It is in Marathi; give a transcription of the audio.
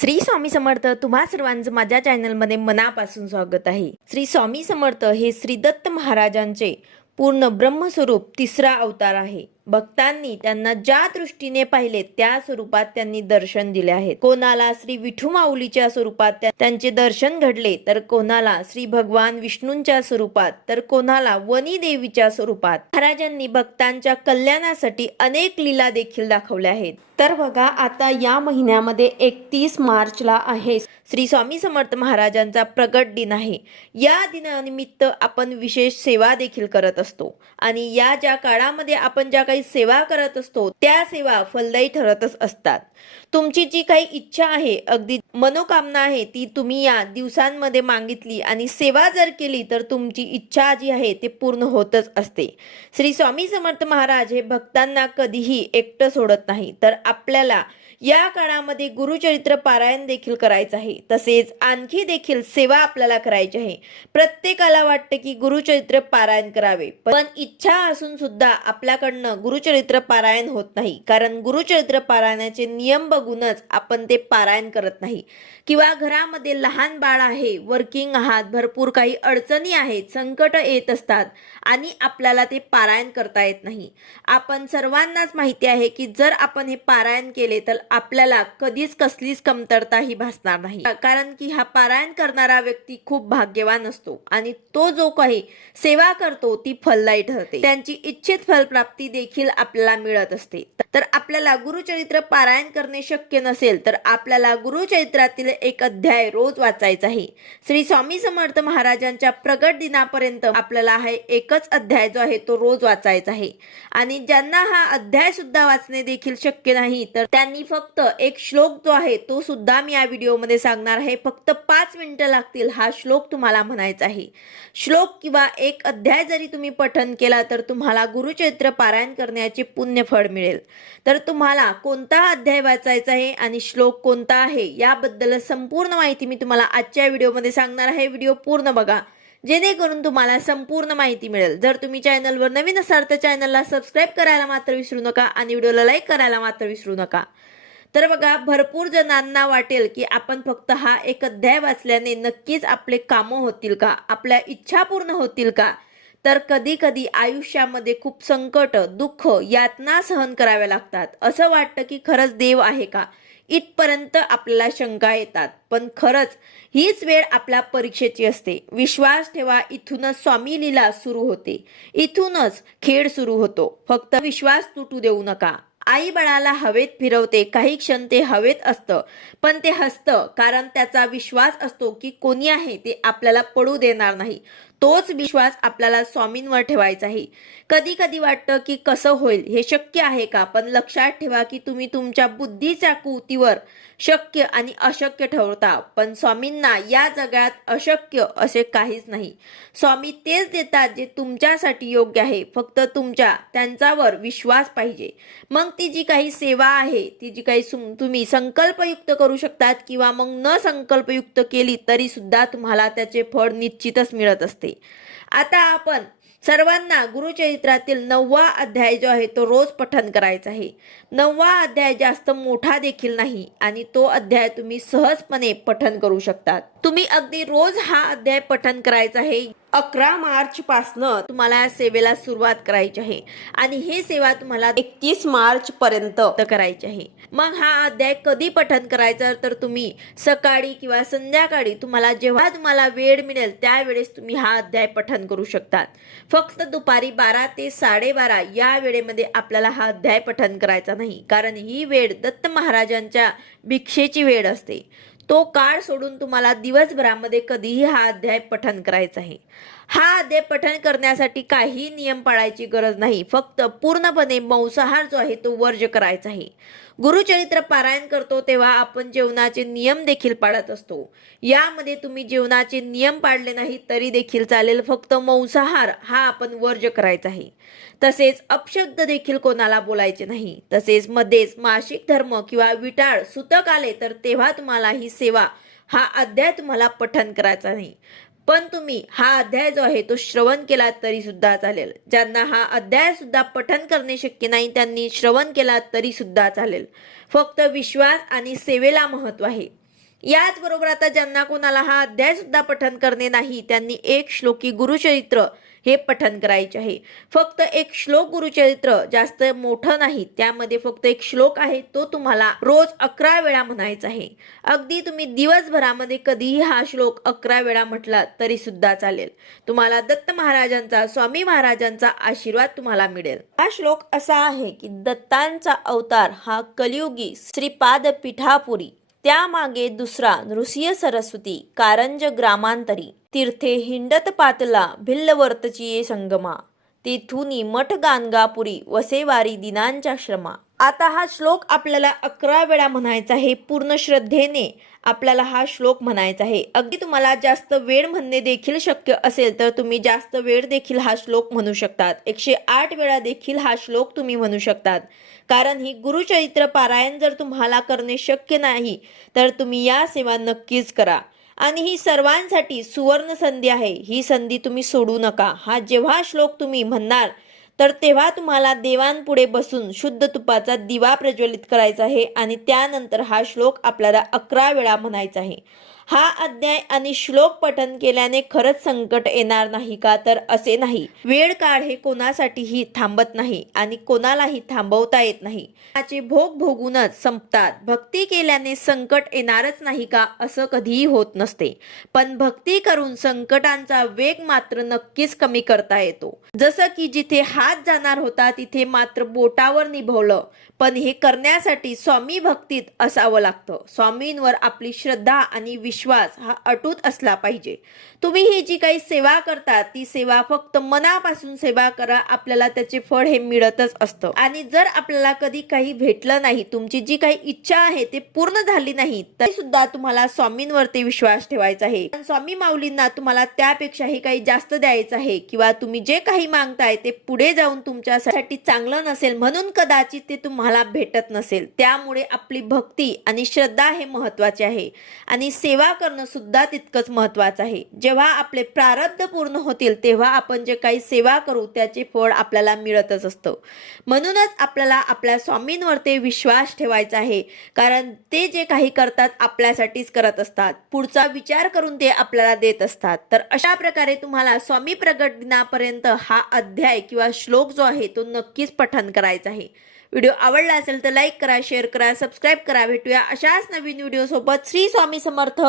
श्री स्वामी समर्थ तुम्हा सर्वांचं माझ्या चॅनलमध्ये मनापासून स्वागत आहे श्री स्वामी समर्थ हे श्री दत्त महाराजांचे पूर्ण ब्रह्मस्वरूप तिसरा अवतार आहे भक्तांनी त्यांना ज्या दृष्टीने पाहिले त्या स्वरूपात त्यांनी दर्शन दिले आहे कोणाला श्री विठू माऊलीच्या स्वरूपात त्यांचे दर्शन घडले तर कोणाला श्री भगवान विष्णूंच्या स्वरूपात तर कोणाला वनी देवीच्या स्वरूपात महाराजांनी भक्तांच्या कल्याणासाठी अनेक लीला देखील दाखवल्या आहेत तर बघा आता या महिन्यामध्ये एकतीस मार्चला आहे श्री स्वामी समर्थ महाराजांचा प्रगट दिन आहे या दिनानिमित्त आपण विशेष सेवा देखील करत असतो आणि या ज्या काळामध्ये आपण ज्या काही काही सेवा करत असतो त्या सेवा फलदायी ठरतच असतात तुमची जी काही इच्छा आहे अगदी मनोकामना आहे ती तुम्ही या दिवसांमध्ये मागितली आणि सेवा जर केली तर तुमची इच्छा जी आहे ते पूर्ण होतच असते श्री स्वामी समर्थ महाराज हे भक्तांना कधीही एकटं सोडत नाही तर आपल्याला या काळामध्ये गुरुचरित्र पारायण देखील करायचं आहे तसेच आणखी देखील सेवा आपल्याला करायची आहे प्रत्येकाला वाटतं की गुरुचरित्र पारायण करावे पण इच्छा असून सुद्धा आपल्याकडनं गुरुचरित्र पारायण होत नाही कारण गुरुचरित्र पारायणाचे नियम बघूनच आपण ते पारायण करत नाही किंवा घरामध्ये लहान बाळ आहे वर्किंग आहात भरपूर काही अडचणी आहेत संकट येत असतात आणि आपल्याला ते पारायण करता येत नाही आपण सर्वांनाच माहिती आहे की जर आपण हे पारायण केले तर आपल्याला कधीच कसलीच कमतरता ही भासणार नाही कारण की हा पारायण करणारा व्यक्ती खूप भाग्यवान असतो आणि तो जो काही सेवा करतो ती फलदायी ठरते त्यांची इच्छित फलप्राप्ती देखील आपल्याला मिळत असते तर आपल्याला गुरुचरित्र पारायण करणे शक्य नसेल तर आपल्याला गुरुचरित्रातील एक अध्याय रोज वाचायचा आहे श्री स्वामी समर्थ महाराजांच्या प्रगट दिनापर्यंत आपल्याला हा एकच अध्याय जो आहे तो रोज वाचायचा आहे आणि ज्यांना हा अध्याय सुद्धा वाचणे देखील शक्य नाही तर त्यांनी फक्त फक्त एक श्लोक जो आहे तो सुद्धा मी या व्हिडिओमध्ये सांगणार आहे फक्त पाच मिनिटं लागतील हा श्लोक तुम्हाला म्हणायचा आहे श्लोक किंवा एक अध्याय जरी तुम्ही पठन केला तर तुम्हाला गुरुचरित्र पारायण करण्याचे पुण्यफळ मिळेल तर तुम्हाला कोणता अध्याय वाचायचा आहे आणि श्लोक कोणता आहे याबद्दल संपूर्ण माहिती मी तुम्हाला आजच्या व्हिडिओमध्ये सांगणार आहे व्हिडिओ पूर्ण बघा जेणेकरून तुम्हाला संपूर्ण माहिती मिळेल जर तुम्ही चॅनलवर नवीन असाल तर चॅनलला सबस्क्राईब करायला मात्र विसरू नका आणि व्हिडिओला लाईक करायला मात्र विसरू नका तर बघा भरपूर जणांना वाटेल की आपण फक्त हा एक अध्याय वाचल्याने नक्कीच आपले कामं होतील का आपल्या इच्छा पूर्ण होतील का तर कधी कधी आयुष्यामध्ये खूप संकट दुःख यातना सहन कराव्या लागतात असं वाटतं की खरंच देव आहे का इथपर्यंत आपल्याला शंका येतात पण खरंच हीच वेळ आपल्या परीक्षेची असते विश्वास ठेवा इथूनच स्वामी लीला सुरू होते इथूनच खेळ सुरू होतो फक्त विश्वास तुटू देऊ नका आई बाळाला हवेत फिरवते काही क्षण ते हवेत असतं पण ते हसतं कारण त्याचा विश्वास असतो की कोणी आहे ते आपल्याला पडू देणार नाही तोच विश्वास आपल्याला स्वामींवर ठेवायचा आहे कधी कधी वाटतं की कसं होईल हे शक्य आहे का पण लक्षात ठेवा की तुम्ही तुमच्या बुद्धीच्या कुतीवर शक्य आणि अशक्य ठरवता पण स्वामींना या जगात अशक्य असे काहीच नाही स्वामी तेच देतात जे तुमच्यासाठी योग्य आहे फक्त तुमच्या त्यांच्यावर विश्वास पाहिजे मग ती जी काही सेवा आहे ती जी काही तुम्ही संकल्पयुक्त करू शकतात किंवा मग न संकल्पयुक्त केली तरी सुद्धा तुम्हाला त्याचे फळ निश्चितच मिळत असते असते आता आपण सर्वांना गुरुचरित्रातील नववा अध्याय जो आहे तो रोज पठन करायचा आहे नववा अध्याय जास्त मोठा देखील नाही आणि तो अध्याय तुम्ही सहजपणे पठन करू शकतात तुम्ही अगदी रोज हा अध्याय पठन करायचा आहे अकरा पासन तुम्हाला या सेवेला सुरुवात करायची आहे आणि ही सेवा तुम्हाला एकतीस मार्च पर्यंत करायची आहे मग हा अध्याय कधी पठन करायचा तर तुम्ही सकाळी किंवा संध्याकाळी तुम्हाला जेव्हा तुम्हाला वेळ मिळेल त्यावेळेस तुम्ही हा अध्याय पठन करू शकतात फक्त दुपारी बारा ते साडेबारा या वेळेमध्ये आपल्याला हा अध्याय पठन करायचा नाही कारण ही वेळ दत्त महाराजांच्या भिक्षेची वेळ असते तो काळ सोडून तुम्हाला दिवसभरामध्ये कधीही हा अध्याय पठन करायचा आहे हा आदेश पठन करण्यासाठी काही नियम पाळायची गरज नाही फक्त पूर्णपणे मांसाहार जो आहे तो वर्ज करायचा आहे गुरुचरित्र पारायण करतो तेव्हा आपण जेवणाचे नियम देखील पाळत असतो यामध्ये तुम्ही जेवणाचे नियम पाळले नाही तरी देखील चालेल फक्त मांसाहार हा आपण वर्ज करायचा आहे तसेच अपशब्द देखील कोणाला बोलायचे नाही तसेच मध्येच मासिक धर्म किंवा विटाळ सुतक आले तर तेव्हा तुम्हाला ही सेवा हा अध्याय तुम्हाला पठन करायचा नाही पण तुम्ही हा अध्याय जो आहे तो श्रवण केला तरी सुद्धा चालेल ज्यांना हा अध्याय सुद्धा पठन करणे शक्य नाही त्यांनी श्रवण केला तरी सुद्धा चालेल फक्त विश्वास आणि सेवेला महत्व आहे याचबरोबर आता ज्यांना कोणाला हा अध्याय सुद्धा पठन करणे नाही त्यांनी एक श्लोकी गुरुचरित्र हे पठन करायचे आहे फक्त एक श्लोक गुरुचरित्र जास्त मोठं नाही त्यामध्ये फक्त एक श्लोक आहे तो तुम्हाला रोज अकरा वेळा म्हणायचा आहे अगदी तुम्ही दिवसभरामध्ये कधीही हा श्लोक अकरा वेळा म्हटला तरी सुद्धा चालेल तुम्हाला दत्त महाराजांचा स्वामी महाराजांचा आशीर्वाद तुम्हाला मिळेल हा श्लोक असा आहे की दत्तांचा अवतार हा कलियुगी श्रीपाद पिठापुरी त्यामागे दुसरा नृसिंह सरस्वती कारंज ग्रामांतरी तीर्थे हिंडत पातला भिल्लवर्तची संगमा तेथुनी मठ गानगापुरी वसेवारी दिनांच्या श्रमा आता हा श्लोक आपल्याला अकरा वेळा म्हणायचा हे पूर्ण श्रद्धेने आपल्याला हा श्लोक म्हणायचा आहे अगदी तुम्हाला जास्त वेळ म्हणणे देखील शक्य असेल तर तुम्ही जास्त वेळ देखील हा श्लोक म्हणू शकतात एकशे आठ वेळा देखील हा श्लोक तुम्ही म्हणू शकतात कारण ही गुरुचरित्र पारायण जर तुम्हाला करणे शक्य नाही तर तुम्ही या सेवा नक्कीच करा आणि ही सर्वांसाठी सुवर्ण संधी आहे ही संधी तुम्ही सोडू नका हा जेव्हा श्लोक तुम्ही म्हणणार तर तेव्हा तुम्हाला देवांपुढे बसून शुद्ध तुपाचा दिवा प्रज्वलित करायचा आहे आणि त्यानंतर हा श्लोक आपल्याला अकरा वेळा म्हणायचा आहे हा अध्याय आणि श्लोक पठन केल्याने खरंच संकट येणार नाही का तर असे नाही वेळ काळ हे कोणासाठीही थांबत नाही आणि कोणालाही थांबवता येत नाही त्याचे भोग भोगूनच संपतात भक्ती केल्याने संकट येणारच नाही का असं कधीही होत नसते पण भक्ती करून संकटांचा वेग मात्र नक्कीच कमी करता येतो जसं की जिथे हात जाणार होता तिथे मात्र बोटावर निभवलं पण हे करण्यासाठी स्वामी भक्तीत असावं लागतं स्वामींवर आपली श्रद्धा आणि विश्वास विश्वास हा अटूट असला पाहिजे तुम्ही ही जी काही सेवा करता ती सेवा फक्त मनापासून सेवा करा आपल्याला त्याचे फळ हे मिळतच असतं आणि जर आपल्याला कधी काही भेटलं नाही तुमची जी काही इच्छा आहे ते पूर्ण झाली नाही तरी सुद्धा तुम्हाला स्वामींवरती विश्वास ठेवायचा आहे स्वामी माऊलींना तुम्हाला त्यापेक्षाही काही जास्त द्यायचं आहे किंवा तुम्ही जे काही मागताय ते पुढे जाऊन तुमच्यासाठी चांगलं नसेल म्हणून कदाचित ते तुम्हाला भेटत नसेल त्यामुळे आपली भक्ती आणि श्रद्धा हे महत्वाचे आहे आणि सेवा सेवा करणं सुद्धा तितकंच महत्वाचं आहे जेव्हा आपले प्रारब्ध पूर्ण होतील तेव्हा आपण जे काही सेवा करू त्याचे फळ आपल्याला मिळतच असतं म्हणूनच आपल्याला आपल्या स्वामींवरती विश्वास ठेवायचा आहे कारण ते जे काही करतात आपल्यासाठीच करत असतात पुढचा विचार करून ते आपल्याला देत असतात तर अशा प्रकारे तुम्हाला स्वामी प्रगटनापर्यंत दिनापर्यंत हा अध्याय किंवा श्लोक जो आहे तो नक्कीच पठण करायचा आहे व्हिडिओ आवडला असेल तर लाईक करा शेअर करा सबस्क्राईब करा भेटूया अशाच नवीन व्हिडिओ सोबत श्री स्वामी समर्थ